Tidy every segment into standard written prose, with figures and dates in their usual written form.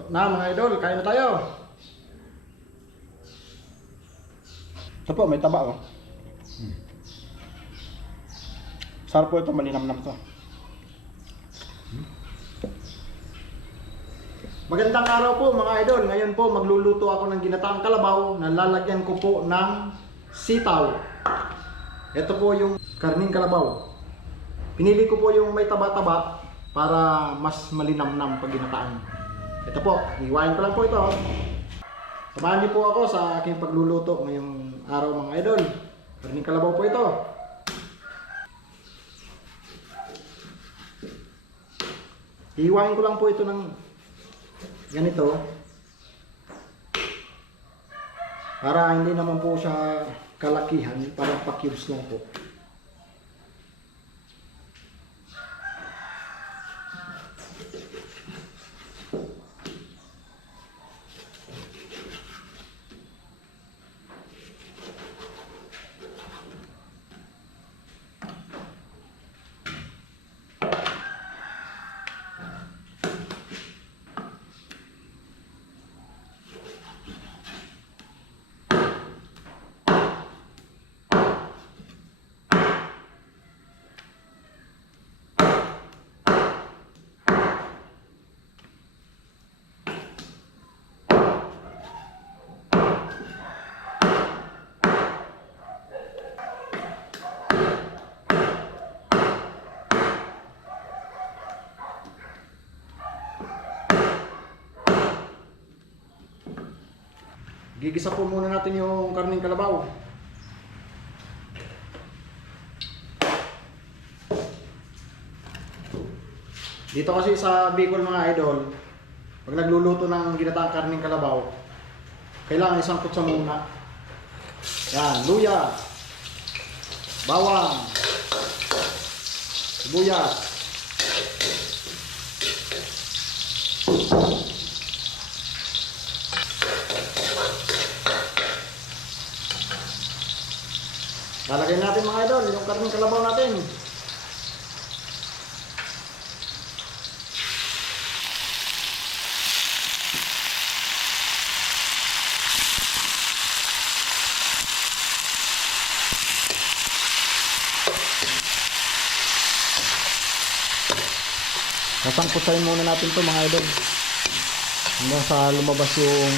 So, na mga idol, kain na tayo. Ito po, may taba oh. Sarap po ito, malinamnam to. Magandang araw po mga idol. Ngayon po magluluto ako ng ginataang kalabaw na lalagyan ko po ng sitaw. Ito po yung karning kalabaw. Pinili ko po yung may taba-taba para mas malinamnam pag ginataan. Ito po, iwain ko lang po ito. Samahan niyo po ako sa aking pagluluto ngayong araw mga idol. Karning kalabaw po ito. Iwain ko lang po ito ng ganito para hindi naman po siya kalakihan, para pa-cubes lang po. Gigisa po muna natin yung karning kalabaw. Dito kasi sa Bicol mga idol, pag nagluluto ng ginataang karning kalabaw, kailangan isang kutsa muna. Yan, luya, bawang, sibuyas, lalagyan natin mga idol yung karning kalabaw natin. Sasangkusain muna natin to mga idol hanggang sa lumabas yung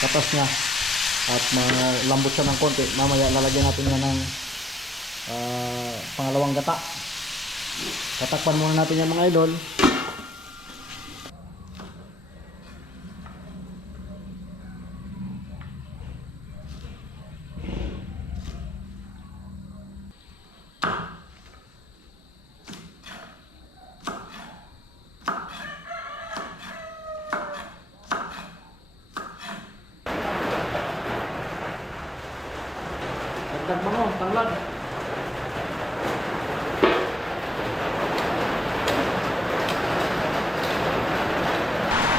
katas niya at malambot siya ng konti. Mamaya lalagyan natin yan ng pangalawang gata. Tatakpan muna natin yan mga idol. Dagdag mo, tanglad.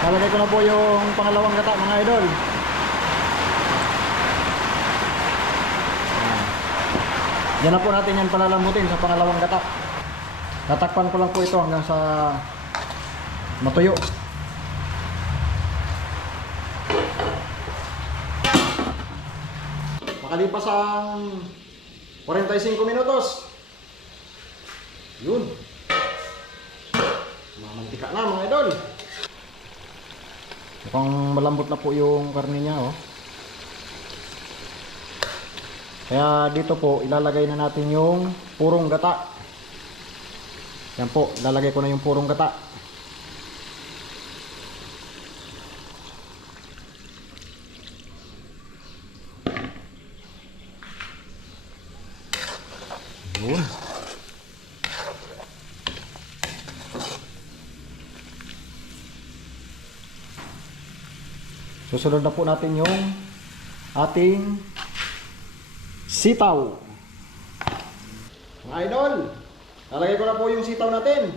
Lalagay ko na po yung pangalawang gata mga idol. Yan na po natin yan palalambutin sa pangalawang gata. Tatakpan ko lang po ito hanggang sa matuyo. Makalipas ang 45 minutos. Yun. Mamantika na mga idol. Mukhang malambot na po yung karne niya oh. Kaya dito po ilalagay na natin yung purong gata. Yan po, ilalagay ko na yung purong gata. Yun. Susunod na po natin yung ating sitaw. Mga idol, lalagay ko na po yung sitaw natin.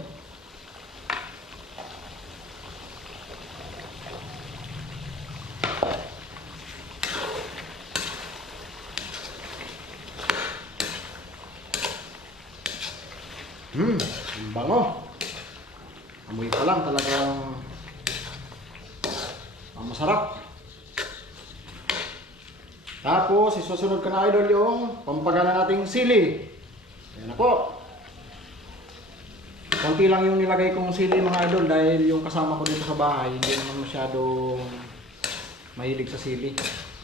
Bango. Amoy pa lang talagang Ang masarap. Tapos, isusunod ka na idol yung pampagana nating sili. Ayan na po. Konti lang yung nilagay kong sili mga idol dahil yung kasama ko dito sa bahay hindi naman masyadong mahilig sa sili.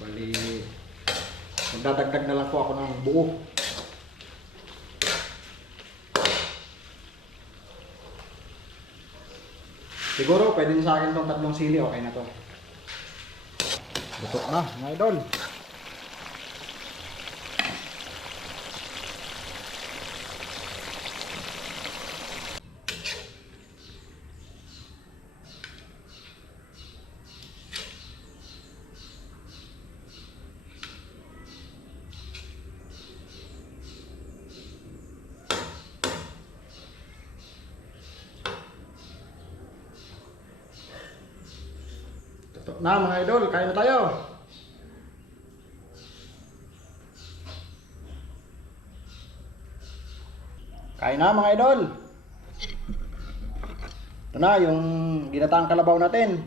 Bali, magdadagdag na lang po ako ng buo. Siguro pwede na sa akin itong 3 sili, okay na to. Luto na mga idol. Luto na mga idol, kain na tayo. Kain na mga idol. Ito na yung ginataang kalabaw natin.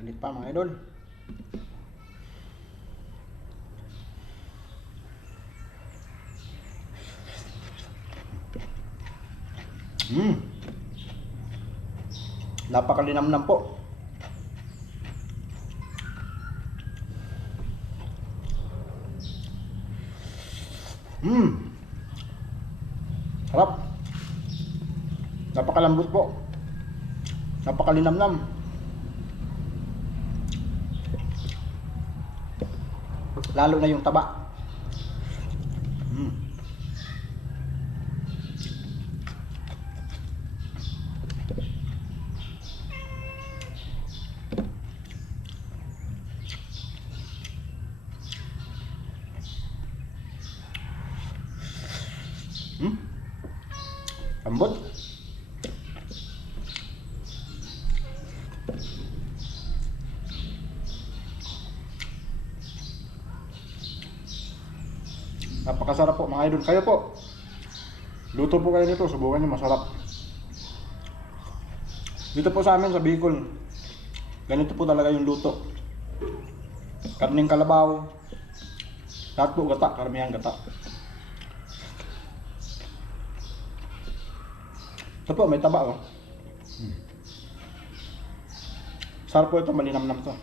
Init pa mga idol. Napakalinamnam po. Sarap. Napakalambot po. Napakalinamnam. Lalo na yung taba. Lambot. Napakasarap po mga idol. Kayo po, luto po kayo nito, subukan nyo, masarap. Dito po sa amin sa Bicol, ganito po talaga yung luto. Karning kalabaw, lahat po gata, karamihan gata. Ito po, may taba oh. Sarap po ito, malinamnam to.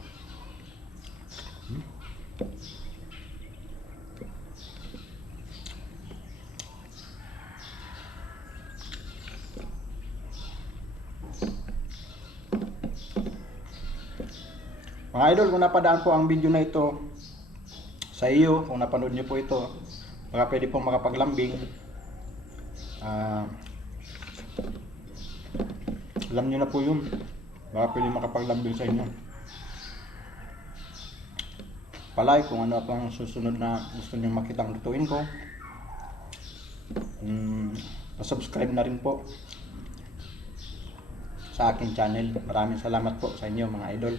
Mga idol, kung napadaan po ang video na ito sa iyo, kung napanood niyo po ito, baka pwede pong makapaglambing. Alam niyo na po yun, baka pwede makapaglambing sa inyo. Palay kung ano pang susunod na gusto niyo makitang lutuin ko. Subscribe na rin po sa aking channel. Maraming salamat po sa inyo mga idol.